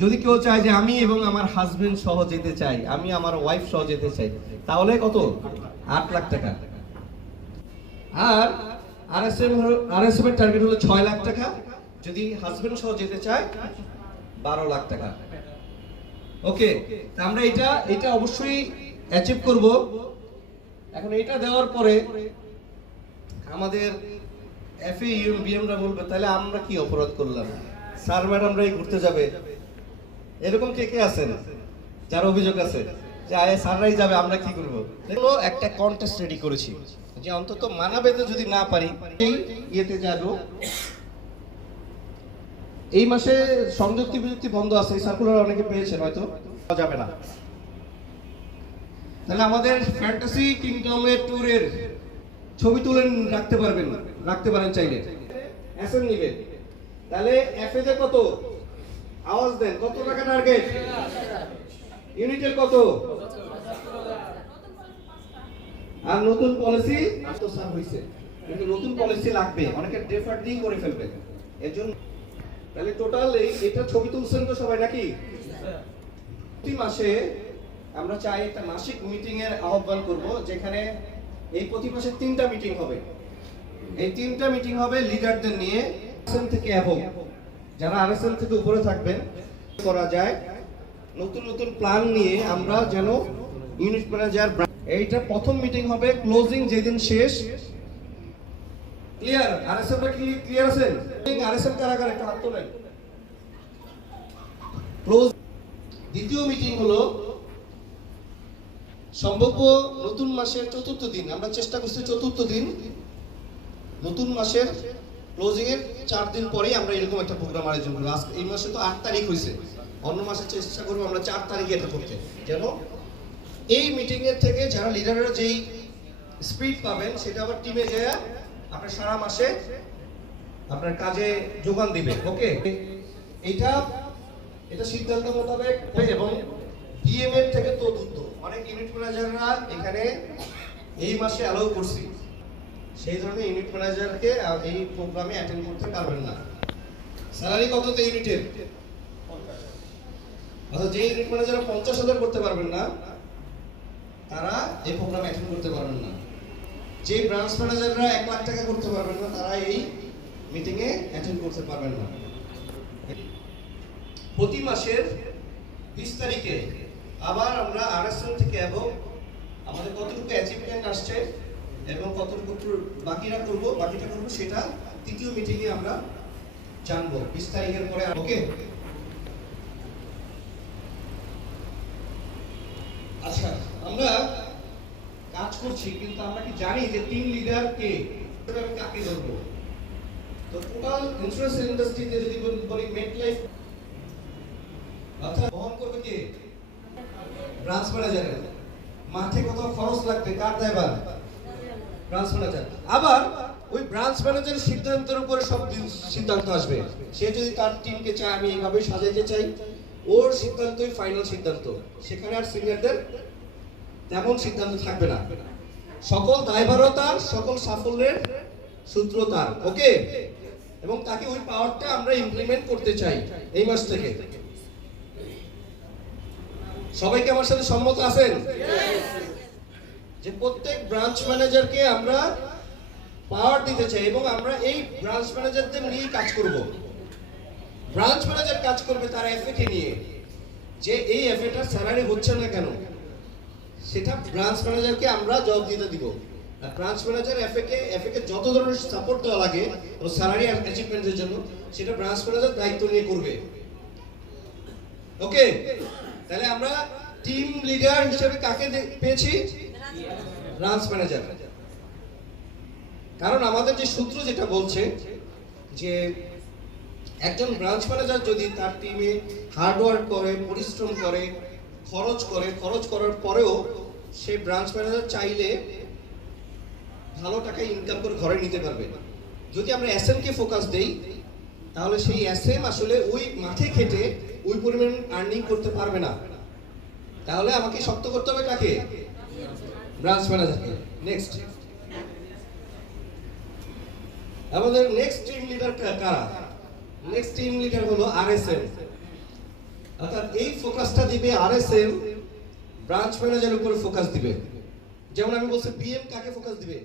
যদি কেউ চায় যে আমি এবং আমার হাজবেন্ড সহ যেতে চাই, আমি আমার ওয়াইফ সহ যেতে চাই, তাহলে কত? আট লাখ টাকা। আর আরএসএম আরএসএম এর টার্গেট হলো ছয় লাখ টাকা। যদি হাজবেন্ড সহ যেতে চায়, বারো লাখ টাকা। ওকে আমরা এটা এটা অবশ্যই অ্যাচিভ করব। এখন এটা দেওয়ার পরে আমাদের এফএ ইউএম বিএমরা বলবে, তাহলে আমরা কি অপরাধ করলাম? স্যার ম্যাডামরাই ঘুরতে যাবে। এরকম কে কে আছেন? যার অভিযোগ আছে? যে আয় স্যাররাই যাবে, আমরা কি করব? এগুলো একটা কন্টেস্ট রেডি করেছি। যে, অন্তত মানাবেতে যদি না পারি ইয়েতে যাব। এই মাসে সংযুক্তি বিযুক্তি বন্ধ আছে, এই সার্কুলার অনেকে পেয়েছেন হয়তো। যাবে না। তাহলে আমাদের ফ্যান্টাসি কিংডমের ট্যুরের ছবি তুলে রাখতে পারবেন, রাখতে পারেন চাইলে। এসএম নিবেন তাহলে এফএ তে কত? আওয়াজ দেন, কত টাকা টার্গেট ইউনিটের কত? আর নতুন পলিসি স্যার হইছে, কিন্তু নতুন পলিসি লাগবে, অনেকে ডেফার দিয়ে করে ফেলবে। এর জন্য তাহলে টোটাল এই এটা ছবি তুলছেন তো সবাই নাকি? প্রতি মাসে আমরা চাই একটা মাসিক মিটিং এর আহ্বান করব, যেখানে এই প্রতি মাসে তিনটা মিটিং হবে। এই তিনটা মিটিং হবে লিডারদের নিয়ে থেকে এবং যারা আরএসএম থেকে উপরে থাকবেন, করা যায়। নতুন নতুন প্ল্যান নিয়ে আমরা যেন ইউনিট ম্যানেজার এইটা প্রথম মিটিং হবে ক্লোজিং যেদিন শেষ। ক্লিয়ার আরএসএম টা কি ক্লিয়ার আছেন আরএসএম কারাগার, একটা হাত তোলেন। ক্লোজ দ্বিতীয় মিটিং হলো সম্ভাব্য নতুন মাসের চতুর্থ দিন। আমরা চেষ্টা করছি চতুর্থ দিন। নতুন মাসের ক্লোজিং এর চার দিন পরেই আমরা এরকম একটা প্রোগ্রাম আয়োজন করব। আজকে এই মাসে তো আট তারিখ হয়েছে। অন্য মাসে চেষ্টা করব আমরা চার তারিখে এটা করতে। যেন এই মিটিং এর থেকে যারা লিডাররা যেই স্পিড পাবেন, সেটা আবার টিমে যায় আপনার সারা মাসে আপনার কাজে যোগান দিবে। ওকে এটা এটা সিদ্ধান্ত মোতাবেক এবং ডিএম এর থেকে তো দ্রুত। অনেক ইউনিট ম্যানেজাররা এখানে এই মাসে অ্যালাউ করছি। সেই ধরনের ইউনিট ম্যানেজারকে এই প্রোগ্রামে অ্যাটেন্ড করতে পারবেন না। স্যালারি কত তো ইউনিটের অর্থাৎ যে ইউনিট ম্যানেজার পঞ্চাশ হাজার করতে পারবেন না, তারা এই প্রোগ্রামে অ্যাটেন্ড করতে পারবেন না। যে ব্রাঞ্চ ম্যানেজাররা এক লাখ টাকা করতে পারবেন না, তারা এই মিটিংয়ে অ্যাটেন্ড করতে পারবেন না। প্রতি মাসের বিশ তারিখে আবার আমরা আরএসএল থেকে এবং আমাদের কতটুকু অ্যাচিভমেন্ট আসছে এবং কতটুকু বাকিরা করব, বাকিটা করব সেটা তৃতীয় মিটিংয়ে আমরা জানব। বিশ তারিখের পরে ওকে আচ্ছা আমরা কাজ করছি, কিন্তু আমরা কি জানি যে টিম লিডার কে? কাকে ধরবো? তো টোটাল ইন্স্যুরেন্স ইন্ডাস্ট্রিতে যদি বলি- মেট লাইফ অর্থাৎ বহন করবে কে? ব্রাঞ্চ ম্যানেজার মাঠে কত খরচ লাগবে? কার দায়ভার? Branch manager. আবার ওই ব্রাঞ্চ ম্যানেজারের সিদ্ধান্তের উপরে সব সিদ্ধান্ত আসবে। সে যদি তার টিমকে চায়, আমি এইভাবে সাজাইতে চাই। ওর সিদ্ধান্তই ফাইনাল সিদ্ধান্ত। সেখানে আর সিনিয়রদের তেমন সিদ্ধান্ত থাকবে না। সকল দায়ভারও তার সকল সাফল্যের সূত্র তার ওকে? এবং তাকে ওই পাওয়ারটা আমরা ইমপ্লিমেন্ট করতে চাই এই মাস থেকে। সবাইকে আমার সাথে সম্মত আছেন? যে প্রত্যেক ব্রাঞ্চ ম্যানেজারকে আমরা পাওয়ার দিতে চাই এবং আমরা এই ব্রাঞ্চ ম্যানেজারদের নিয়েই কাজ করব। ব্রাঞ্চ ম্যানেজার কাজ করবে তার এফএ কে নিয়ে। যে এই এফএটার স্যালারি হচ্ছে না কেন, সেটা ব্রাঞ্চ ম্যানেজারকে আমরা জবাব দিতে দিব। আর ব্রাঞ্চ ম্যানেজার এফএ কে এফএ কে যত ধরনের সাপোর্ট দেওয়া লাগে ও স্যালারি অ্যাচিভমেন্টের জন্য, সেটা ব্রাঞ্চ ম্যানেজার দায়িত্ব নিয়ে করবে। ওকে তাহলে আমরা টিম লিডার হিসেবে কাকে পেয়েছি? ব্রাঞ্চ ম্যানেজার কারণ আমাদের যে সূত্র যেটা বলছে যে একজন ব্রাঞ্চ ম্যানেজার যদি তার টিমে হার্ডওয়ার্ক করে, পরিশ্রম করে, খরচ করে, খরচ করার পরেও সে ব্রাঞ্চ ম্যানেজার চাইলে ভালো টাকা ইনকাম করে ঘরে নিতে পারবে। যদি আমরা এসএম কে ফোকাস দেই, তাহলে সেই এসএম আসলে ওই মাঠে খেটে ওই পরিমাণ আর্নিং করতে পারবে না। তাহলে আমাকে শক্ত করতে হবে কাকে? ব্রাঞ্চ ম্যানেজারকে নেক্সট আমাদের নেক্সট টিম লিডার কারা? নেক্সট টিম লিডার হলো আরএসএম অর্থাৎ এই ফোকাসটা দিবে আরএসএম ব্রাঞ্চ ম্যানেজারের উপর ফোকাস দিবে। যেমন আমি বলছি পিএম কাকে ফোকাস দিবে?